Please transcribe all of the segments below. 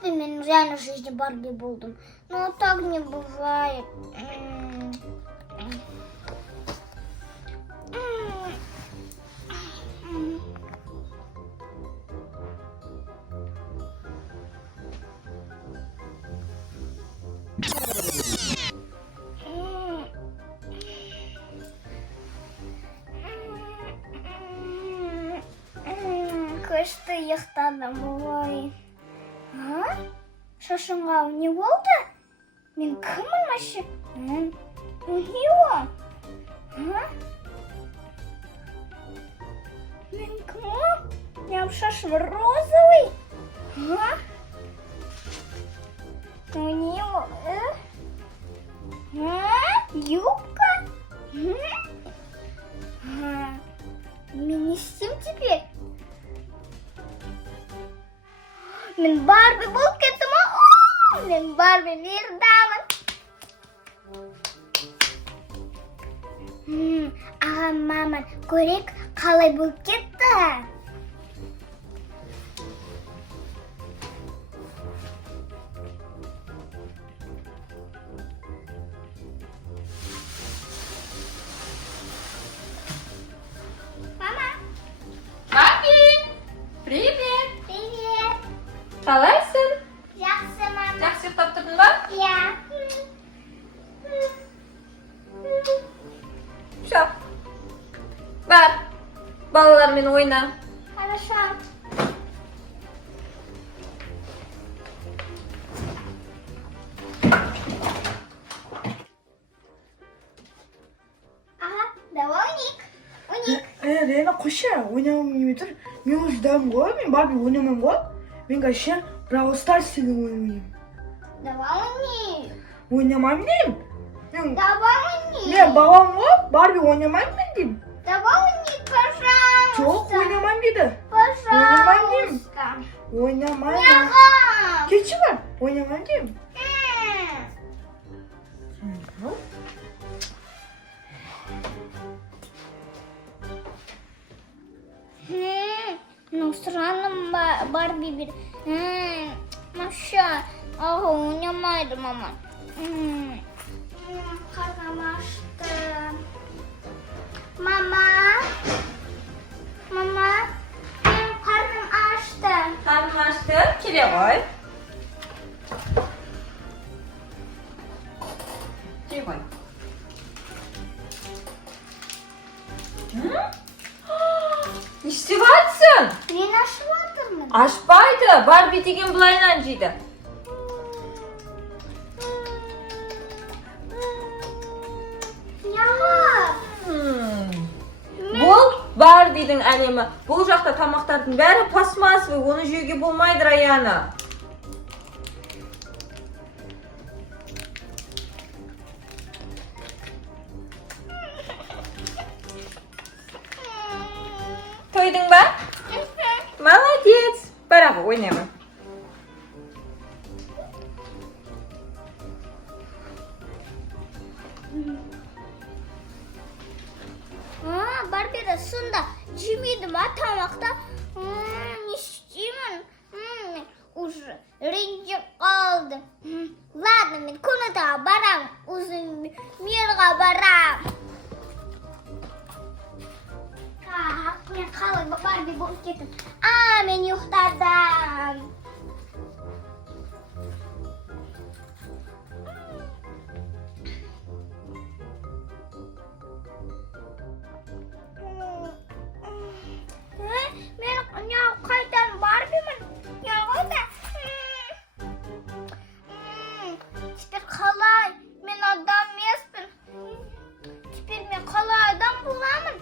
бы мен в реальной жизни Барби болдым. Но так не бывает. Кышты ұйықтадым ғой. Шашынға не болды? Мен кіммін вообще? У него? Мен кім? Менің шашым розовый? У него? Юбка? Мен не істеймін теперь? Мен Барби болып кеттім, мен Барби бердамын. Ағам, маман, көрек қалай болып кетті? Мама. Барби! Привет! Привет. Қалайсың? Жақсы, мама. Жақсы ұйықтап тұрдың ба? Я. Все. Бар. Балалармен ойна. Хорошо. Ага, давай уник. Лена қойшы, ойнамын неме тұр. Мен уже дайым ғой, мен Барби ойнамын ғой. Мен қазір Brawl Stars деген ойын ойнаймын. Давай уник. Ойнамаймын деймін. Давай уник. Мен балам ғой, Барби ойнамаймын мен деймін. Давай уник, пожалуйста. Жоқ, ойнамаймын деді. Пожалуйста. Ойнамаймын. Яға. Кетші бар, ойнамаймын деймін. Ну, странно Барби бир. Маша, ага, ойнамайды мама. Қарғам ашты. Мама, мен қарным ашты. Қарның ашты, келе ғой. Келе ғой. Не істеп жатсың? Мен ашып отырмын. Ашпайды, Барби деген былайынан жейді. Яға. Бұл Барбидің әлемі. Бұл жақта тамақтардың бәрі пластмассовый, оны жеуге болмайды, Раяна. Тойдың ба? Молодец. Бара ойнаймын. Барби расында жемейді ма тамақта? Не істеймін? Уже ренжіп қалдым. Ладно, мен комнатаға барам. Өзім мерға барам. Мен қалай Барби болып кеттім. Мен ұйықтадым. Мен қайдан Барбимін? Неғылды? Теперь қалай? Мен адам емеспін. Теперь мен қалай адам боламын?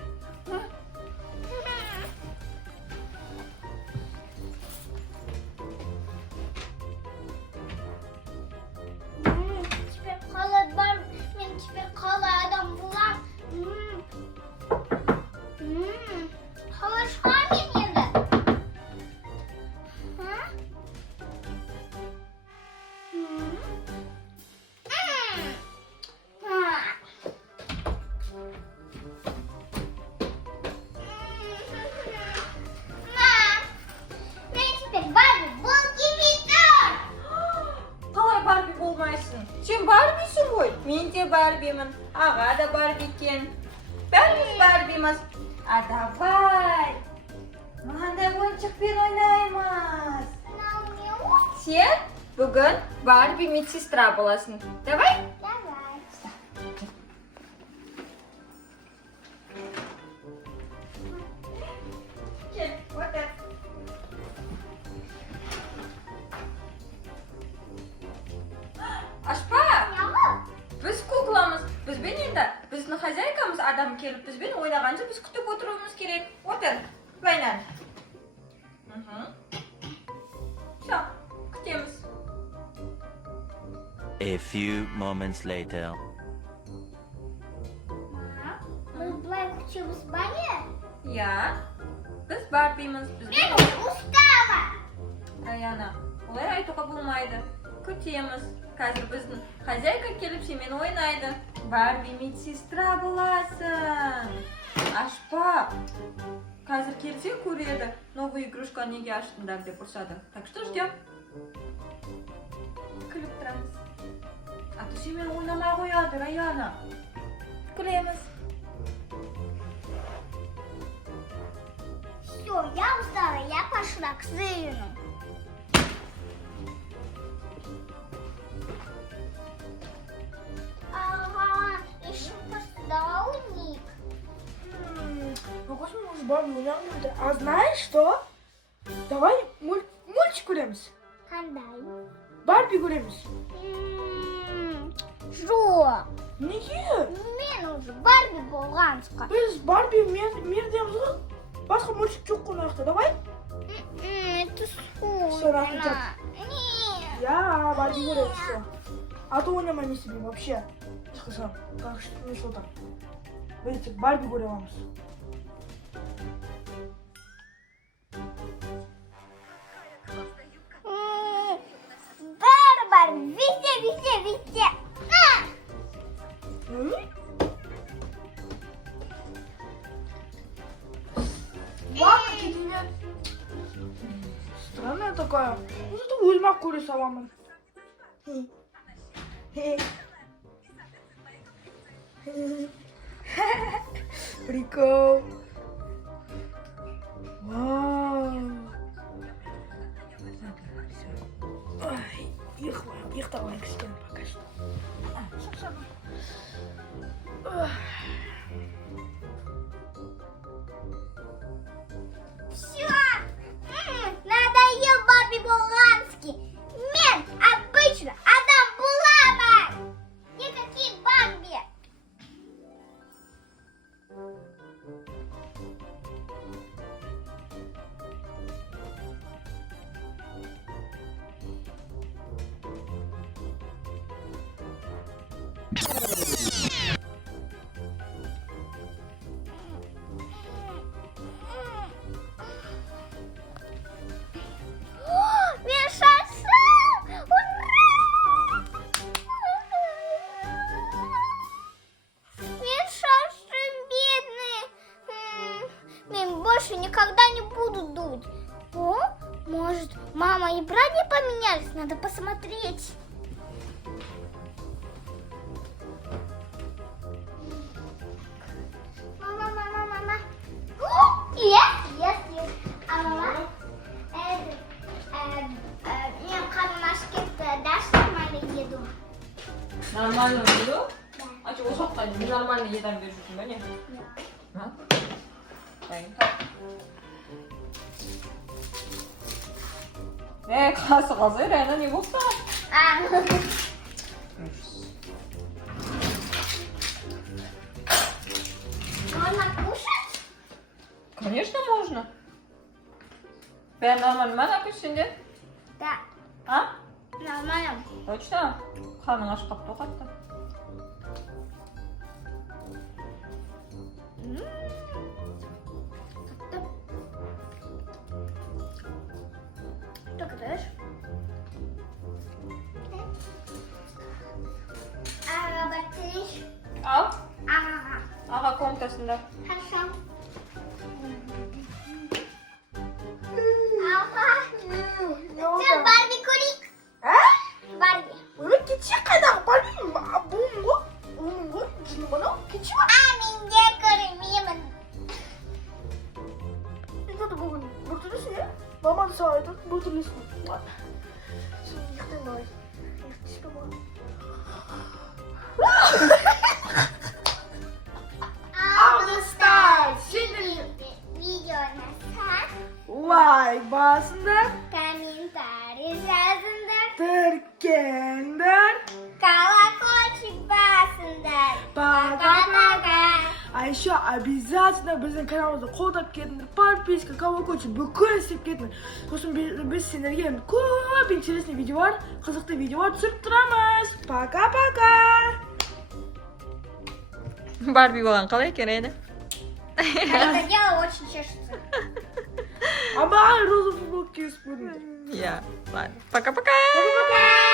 Barbie'min. Ağa da Barbie ekan. Bärimiz Barbie'miz. A davay. Manda oyuncaklar oynaymiz. Sen bugun Barbie medsestra bo'lasan. Davay. Давай. Kel, o'tir. Ashpa, biz kuklamiz. Biz endi bizni xozyaykamiz adam kelib, biz bilan o'ynagancha biz kutib o'tirishimiz kerak. O'tir. Baylan. Sho, kutamiz. A few moments later. Biz былай күтеміз ба не? Ya. Biz Barbie'miz. Biz Мен устала. Ayana, olay aytuqa bo'lmaydi. Kutamiz. Hozir bizni xozyayka kelib semen o'ynaydi. Barbie medsestra bo'lasan. Ashpa. Hozir kelsa ko'radi. Новую игрушку nega ochdinglar deb urishadi. Так что ждем? Kulib turamiz. A to semen o'ynamay qo'yadi, Ayana. Kulamiz. Все, я устала, я пошла к сыну. Ага, еще постауник. Ну, мы с Барби оynaymiz. А знаешь что? Давай мультик ko'ramiz. Қандай? Барби ko'ramiz. Жоқ. Неге? Мен уже Барби болғансқа. Biz Барби мир дейміз ғой. Басқа мультик жоқ қой мына Давай. Это Всё, нахуй, скучно. Нет. Я Барби ko'ramiz. Всё. А то o'ynamay не себе вообще. Chiqsam. Так что не что там. Видите, Барби ko'ramiz. Барбар, везде, везде, везде. Бабка тебе. Странная такая. Ну зато өзім-ақ көре саламын. Прикол. Вау. Ой, ұйықтауға кішкене пока что. Все. Надоел Барби болғанский. Мен обычно адам боламын. Никаких Барби. Мен шаршым! Ура! Мен шаршым, бедный. Мен больше никогда не буду дуть. О, может, мама и брат не поменялись? Надо посмотреть. Мама. Yes. А мама? Мен қарным ашып кетті. Дашь нормально еду? Нормально еду? А что, ошаққа нормально едан беріп жүрсің ба не? А? Дайын. Қасы қазір, Райна не болды? Можно кушать? Конечно, можно. Бәрі нормально ма накүшінде? Да, А? нормально. Точно? Қарның ашып қапты қатты. Что говоришь? Батарейш. Ал, Ага. аға комнатасында. Хорошо. Ага. Sen Barbie kurik. А? Barbie. Өліп кетсе қайдағы Барби? Буым ғой. да бүгін біртүрлісің, иә? Мама да саған айтады, біртүрлісің. Сен ұйықтайын давай. Ұйықтайсың ба? Абдыстар, Видео назад. лайк басыңдар, Комментарий жазыңдар. тіркеңдер. Колокольчик басыңдар. Пока-пока. А еще обязательно біздің каналымызды қолдап кетіңдер, подписка, колокольчик, бүкіл істеп кетіңдер. Сосын біз сендерге көп интересный видеолар, қызықты видеолар түсіріп тұрамыз. Пока-пока. Барби болған қалай екен енді? Это дело очень чешется. А маған розовый футболка киіп беріңдер. Иә, ладно. Пока-пока. Пока-пока.